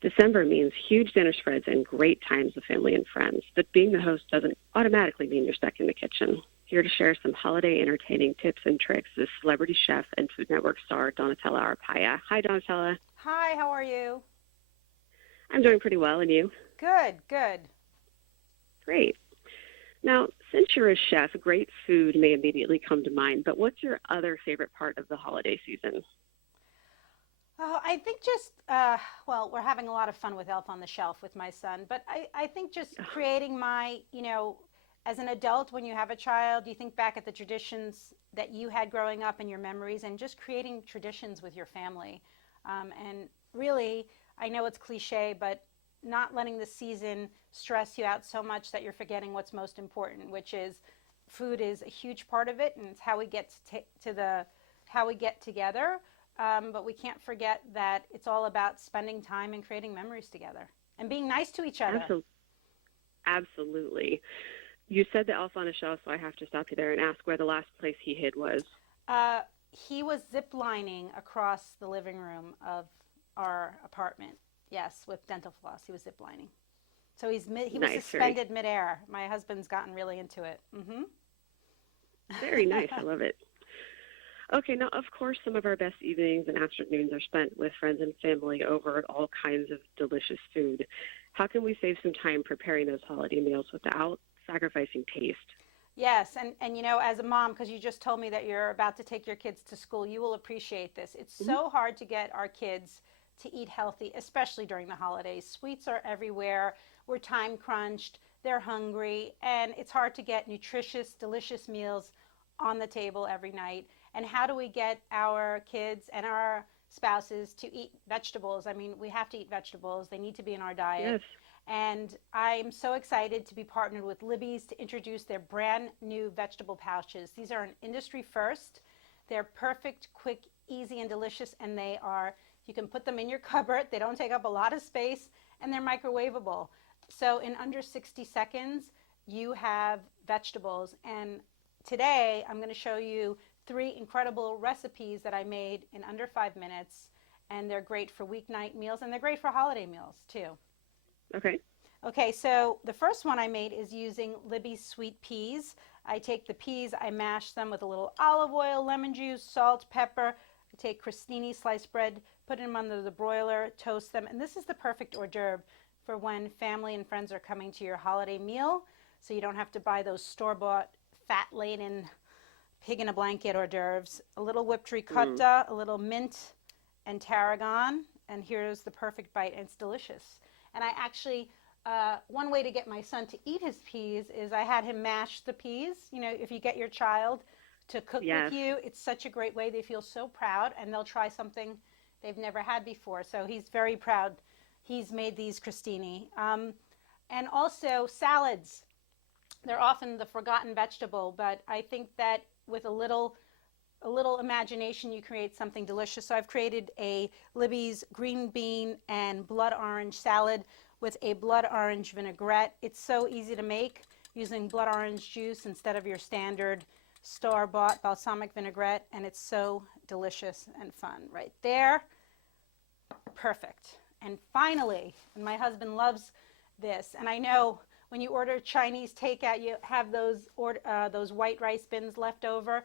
December means huge dinner spreads and great times with family and friends, but being the host doesn't automatically mean you're stuck in the kitchen. Here to share some holiday entertaining tips and tricks is celebrity chef and Food Network star Donatella Arpaia. Hi, Donatella. Hi, how are you? I'm doing pretty well, and you? Good, good. Great. Now, since you're a chef, great food may immediately come to mind, but what's your other favorite part of the holiday season? I think well, we're having a lot of fun with Elf on the Shelf with my son, but I think just creating as an adult, when you have a child, you think back at the traditions that you had growing up and your memories, and just creating traditions with your family. And really, I know it's cliche, but not letting the season stress you out so much that you're forgetting what's most important, which is food is a huge part of it, and it's how we get how we get together. But we can't forget that it's all about spending time and creating memories together and being nice to each other. Absolutely. You said the elf on a shelf, so I have to stop you there and ask where the last place he hid was. Uh, he was zip lining across the living room of our apartment. Yes, with dental floss. He was zip lining. So he was Nice, suspended midair. My husband's gotten really into it. very nice. I love it. Okay, now, of course, some of our best evenings and afternoons are spent with friends and family over all kinds of delicious food. How can we save some time preparing those holiday meals without sacrificing taste? Yes, and as a mom, because you just told me that you're about to take your kids to school, you will appreciate this. It's Mhm. so hard to get our kids to eat healthy, especially during the holidays. Sweets are everywhere. We're time crunched. They're hungry, and it's hard to get nutritious, delicious meals on the table every night. And how do we get our kids and our spouses to eat vegetables? I mean, we have to eat vegetables. They need to be in our diet. Yes. And I'm so excited to be partnered with Libby's to introduce their brand new vegetable pouches. These are an industry first. They're perfect, quick, easy, and delicious. And you can put them in your cupboard. They don't take up a lot of space, and they're microwavable. So in under 60 seconds, you have vegetables. And today, I'm going to show you 3 incredible recipes that I made in under 5 minutes. And they're great for weeknight meals, and they're great for holiday meals, too. Okay. Okay, so the first one I made is using Libby's sweet peas. I take the peas, I mash them with a little olive oil, lemon juice, salt, pepper. I take crostini sliced bread, put them under the broiler, toast them, and this is the perfect hors d'oeuvre for when family and friends are coming to your holiday meal, so you don't have to buy those store-bought, fat-laden, pig-in-a-blanket hors d'oeuvres. A little whipped Mm. ricotta, a little mint and tarragon, and here's the perfect bite, and it's delicious. And I actually, one way to get my son to eat his peas is I had him mash the peas. If you get your child to cook with Yes. you, it's such a great way. They feel so proud, and they'll try something they've never had before. So he's very proud. He's made these crostini. And also salads. They're often the forgotten vegetable, but I think that with a little imagination, you create something delicious. So I've created a Libby's green bean and blood orange salad with a blood orange vinaigrette. It's so easy to make using blood orange juice instead of your standard store-bought balsamic vinaigrette, and it's so delicious and fun right there. Perfect. And finally, and my husband loves this, and I know when you order Chinese takeout, you have those white rice bins left over.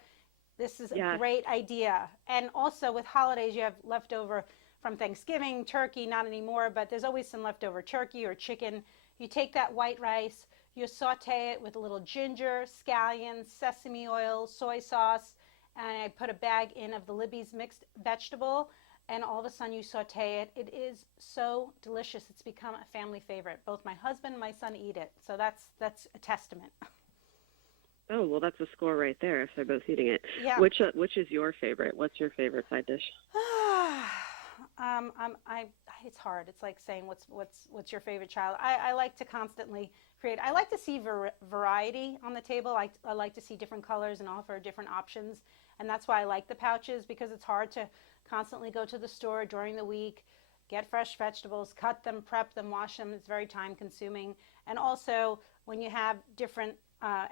This is a Yes. great idea. And also with holidays, you have leftover from Thanksgiving, turkey, not anymore, but there's always some leftover turkey or chicken. You take that white rice, you saute it with a little ginger, scallions, sesame oil, soy sauce, and I put a bag in of the Libby's mixed vegetable, and all of a sudden you saute it. It is so delicious. It's become a family favorite. Both my husband and my son eat it, so that's a testament. Oh, well, that's a score right there if they're both eating it. Yeah. Which is your favorite? What's your favorite side dish? It's hard. It's like saying what's your favorite child. I like to constantly create. I like to see variety on the table. I like to see different colors and offer different options, and that's why I like the pouches, because it's hard to constantly go to the store during the week, get fresh vegetables, cut them, prep them, wash them. It's very time consuming, and also when you have different.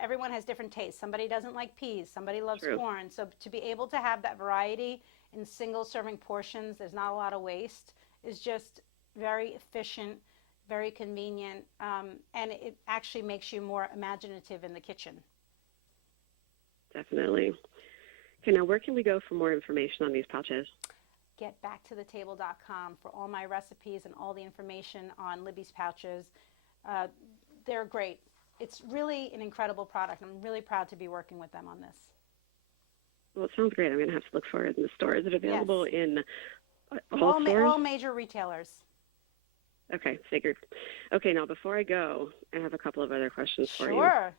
Everyone has different tastes. Somebody doesn't like peas. Somebody loves True. corn. So to be able to have that variety in single serving portions, there's not a lot of waste, is just very efficient, very convenient, and it actually makes you more imaginative in the kitchen. Definitely. Okay, now where can we go for more information on these pouches? Getbacktothetable.com for all my recipes and all the information on Libby's pouches. Uh, they're great. It's really an incredible product. I'm really proud to be working with them on this. Well, it sounds great. I'm going to have to look for it in the store. Is it available Yes. in all stores? All major retailers. Okay, figured. Okay, now before I go, I have a couple of other questions for you. Sure.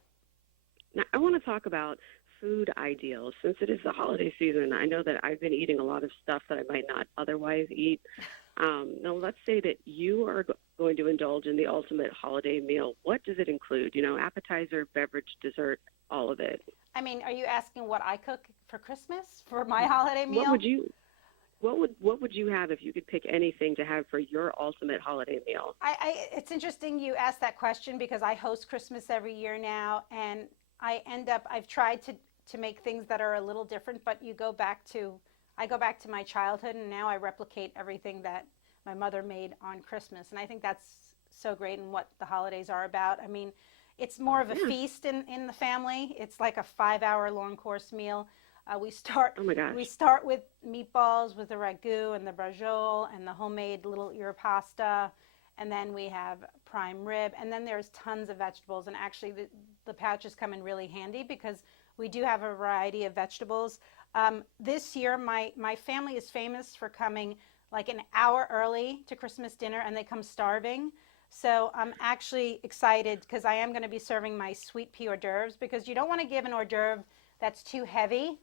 Now, I want to talk about food ideals. Since it is the holiday season, I know that I've been eating a lot of stuff that I might not otherwise eat. Now, let's say that you are going to indulge in the ultimate holiday meal. What does it include? You know, appetizer, beverage, dessert, all of it. I mean, are you asking what I cook for Christmas for my holiday meal? What would you have if you could pick anything to have for your ultimate holiday meal? It's interesting you asked that question because I host Christmas every year now, and I've tried to make things that are a little different, but I go back to my childhood, and now I replicate everything that my mother made on Christmas. And I think that's so great in what the holidays are about. I mean, it's more of a feast in the family. It's like a 5-hour long course meal. We start with meatballs with the ragu and the braciole and the homemade little ear pasta, and then we have prime rib, and then there's tons of vegetables. And actually the pouches come in really handy because we do have a variety of vegetables. This year my family is famous for coming like an hour early to Christmas dinner, and they come starving. So I'm actually excited because I am going to be serving my sweet pea hors d'oeuvres, because you don't want to give an hors d'oeuvre that's too heavy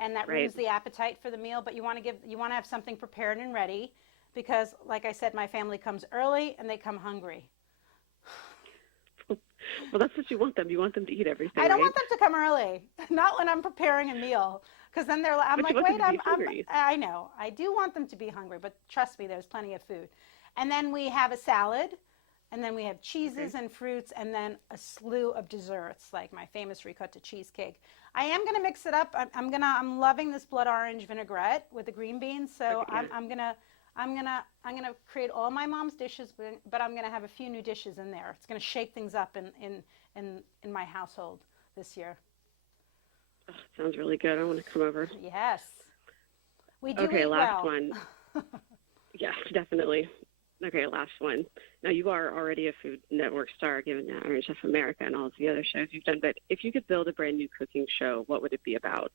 and that ruins the appetite for the meal, but you want to have something prepared and ready, because like I said, my family comes early and they come hungry. Well, that's what you want them. You want them to eat everything. I don't right? want them to come early, not when I'm preparing a meal, because then I'm like, wait, I know. I do want them to be hungry, but trust me, there's plenty of food. And then we have a salad, and then we have cheeses and fruits, and then a slew of desserts, like my famous ricotta cheesecake. I am going to mix it up. I'm loving this blood orange vinaigrette with the green beans, so I'm gonna create all my mom's dishes, but I'm gonna have a few new dishes in there. It's gonna shake things up in my household this year. Oh, sounds really good. I want to come over. Yes, we do. Okay, eat last well. one. Yes, definitely. Okay, last one. Now, you are already a Food Network star, given Iron Chef America and all of the other shows you've done, but if you could build a brand new cooking show, what would it be about?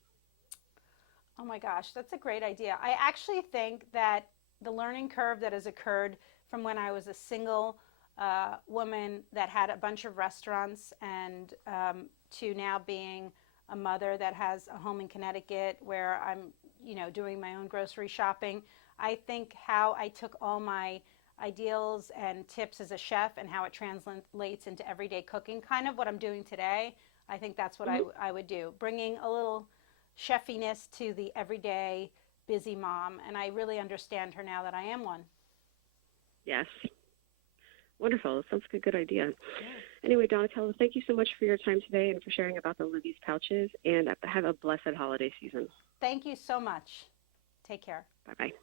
Oh my gosh, that's a great idea. I actually think that the learning curve that has occurred from when I was a single woman that had a bunch of restaurants, and to now being a mother that has a home in Connecticut where I'm, doing my own grocery shopping. I think how I took all my ideals and tips as a chef and how it translates into everyday cooking, kind of what I'm doing today. I think that's what I would do, bringing a little chefiness to the everyday busy mom, and I really understand her now that I am one. Yes. Wonderful. Sounds like a good idea. Yeah. Anyway, Donatella, thank you so much for your time today and for sharing about the Libby's pouches, and have a blessed holiday season. Thank you so much. Take care. Bye-bye.